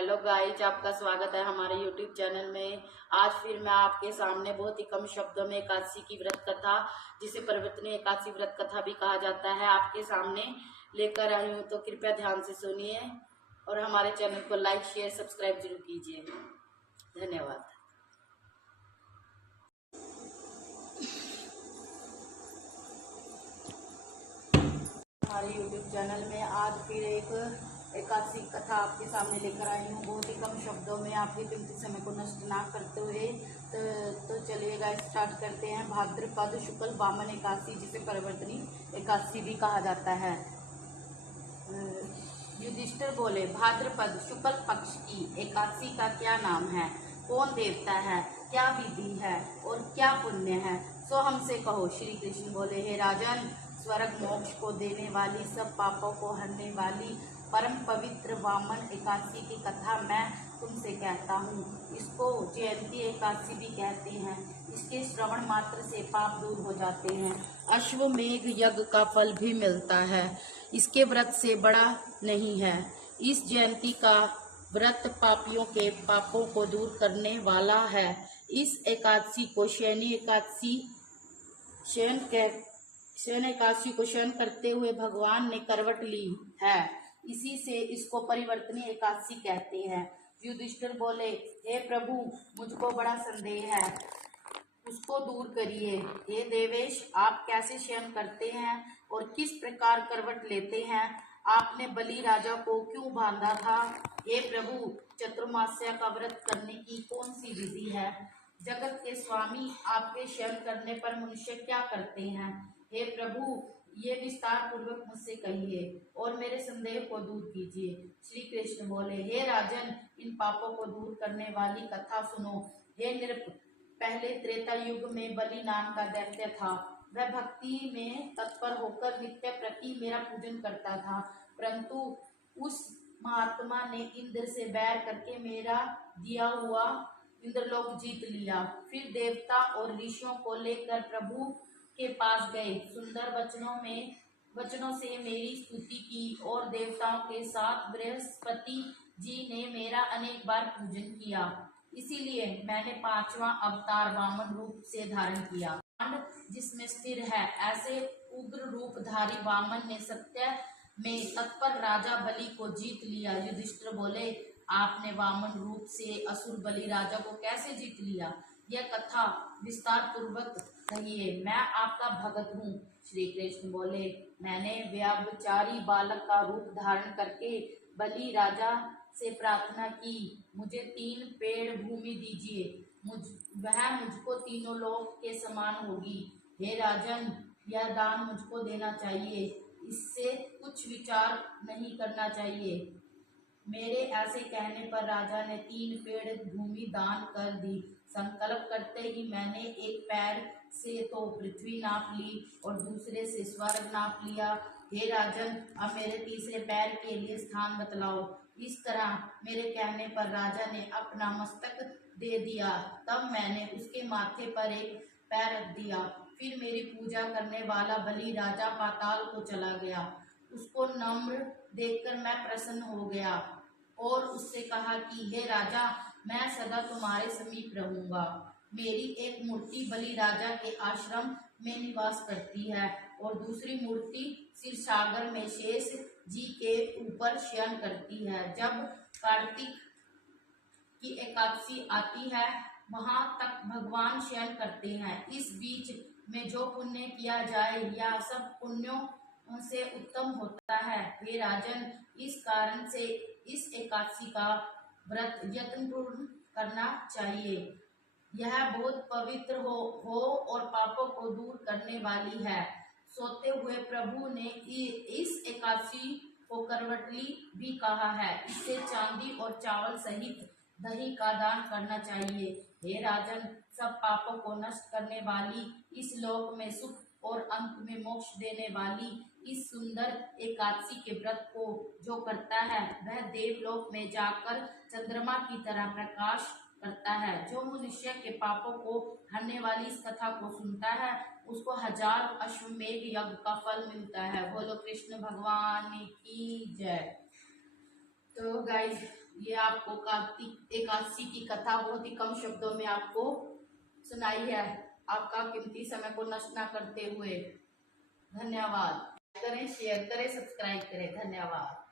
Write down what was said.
Hello guys, आपका स्वागत है हमारे यूट्यूब चैनल में। आज फिर मैं आपके सामने बहुत ही कम शब्दों में एकादशी की व्रत कथा, जिसे परिवर्तनीय एकादशी व्रत कथा भी कहा जाता है, आपके सामने लेकर आई हूँ। तो कृपया ध्यान से सुनिए और हमारे चैनल को लाइक शेयर सब्सक्राइब जरूर कीजिए। धन्यवाद। हमारे यूट्यूब चैनल में आज फिर एक एकादशी कथा आपके सामने लेकर आई हूँ, बहुत ही कम शब्दों में, आपके कीमती समय को नष्ट ना करते हुए। तो चलिएगा, स्टार्ट करते हैं। भाद्रपद शुक्ल वामन एकादशी, जिसे परिवर्तनीय एकादशी भी कहा जाता है। युधिष्ठिर बोले, भाद्रपद शुक्ल पक्ष की एकादशी का क्या नाम है? कौन देवता है? क्या विधि है और क्या पुण्य है? सो हमसे कहो। श्री कृष्ण बोले, हे राजन, स्वर्ग मोक्ष को देने वाली, सब पापों को हरने वाली परम पवित्र वामन एकादशी की कथा मैं तुमसे कहता हूँ। इसको जयंती एकादशी भी कहते हैं। इसके श्रवण मात्र से पाप दूर हो जाते हैं। अश्वमेघ यज्ञ का फल भी मिलता है। इसके व्रत से बड़ा नहीं है। इस जयंती का व्रत पापियों के पापों को दूर करने वाला है। इस एकादशी को शयनी एकादशी शयन एकादशी को शयन करते हुए भगवान ने करवट ली है। इसी से इसको परिवर्तनीय एकादशी कहते हैं। युधिष्ठिर बोले, हे प्रभु, मुझको बड़ा संदेह है, उसको दूर करिए। हे देवेश, आप कैसे शयन करते हैं और किस प्रकार करवट लेते हैं? आपने बलि राजा को क्यों बांधा था? हे प्रभु, चतुर्मास्या का व्रत करने की कौन सी विधि है? जगत के स्वामी, आपके शयन करने पर मनुष्य क्या करते हैं? हे प्रभु, ये विस्तार पूर्वक मुझसे कहिए और मेरे संदेह को दूर कीजिए। श्री कृष्ण बोले, हे राजन, इन पापों को दूर करने वाली कथा सुनो। हे नृप, पहले त्रेता युग में बलि नाम का दैत्य था। वह भक्ति में तत्पर होकर नित्य प्रति मेरा पूजन करता था, परंतु उस महात्मा ने इंद्र से बैर करके मेरा दिया हुआ इंद्रलोक जीत लिया। फिर देवता और ऋषियों को लेकर प्रभु के पास गए। सुंदर वचनों से मेरी स्तुति की और देवताओं के साथ बृहस्पति जी ने मेरा अनेक बार पूजन किया। इसीलिए मैंने 5वां अवतार वामन रूप से धारण किया। जिसमें स्थिर है, ऐसे उग्र रूपधारी वामन ने सत्य में तत्पर राजा बलि को जीत लिया। युधिष्ठिर बोले, आपने वामन रूप से असुर बलि राजा को कैसे जीत लिया? यह कथा विस्तार पूर्वक कहिए, मैं आपका भगत हूँ। श्री कृष्ण बोले, मैंने व्यभिचारी बालक का रूप धारण करके बलि राजा से प्रार्थना की, मुझे 3 पेड़ भूमि दीजिए, वह मुझको तीनों लोक के समान होगी। हे राजन, यह दान मुझको देना चाहिए, इससे कुछ विचार नहीं करना चाहिए। मेरे ऐसे कहने पर राजा ने 3 पेड़ भूमि दान कर दी। संकल्प करते ही मैंने एक पैर से तो पृथ्वी नाप ली और दूसरे से स्वर्ग नाप लिया। हे राजन, अब मेरे तीसरे पैर के लिए स्थान बतलाओ। इस तरह मेरे कहने पर राजा ने अपना मस्तक दे दिया। तब मैंने उसके माथे पर एक पैर रख दिया। फिर मेरी पूजा करने वाला बलि राजा पाताल को चला गया। उसको नम्र देखकर मैं प्रसन्न हो गया और उससे कहा कि हे राजा, मैं सदा तुम्हारे समीप रहूंगा। मेरी एक मूर्ति बलि राजा के आश्रम में निवास करती है और दूसरी मूर्ति क्षीरसागर में शेष जी के ऊपर शयन करती है। जब कार्तिक की एकादशी आती है, वहां तक भगवान शयन करते हैं। इस बीच में जो पुण्य किया जाए, या सब पुण्यों से उत्तम होता है। हे राजन, इस कारण से इस एकादशी का व्रत यत्नपूर्ण करना चाहिए। यह बहुत पवित्र हो और पापों को दूर करने वाली है। सोते हुए प्रभु ने इस एकादशी को करवटली भी कहा है। इससे चांदी और चावल सहित दही का दान करना चाहिए। हे राजन, सब पापों को नष्ट करने वाली, इस लोक में सुख और अंत में मोक्ष देने वाली इस सुंदर एकादशी के व्रत को जो करता है, वह देवलोक में जाकर चंद्रमा की तरह प्रकाश करता है। जो मनुष्य के पापों को हरने वाली इस कथा को सुनता है, उसको 1000 अश्वमेघ यज्ञ का फल मिलता है। बोलो कृष्ण भगवान की जय। तो गाइज, ये आपको कार्तिक एकादशी की कथा बहुत ही कम शब्दों में आपको सुनाई है। आपका कीमती समय को नष्ट ना करते हुए धन्यवाद। करें, शेयर करें, सब्सक्राइब करें। धन्यवाद।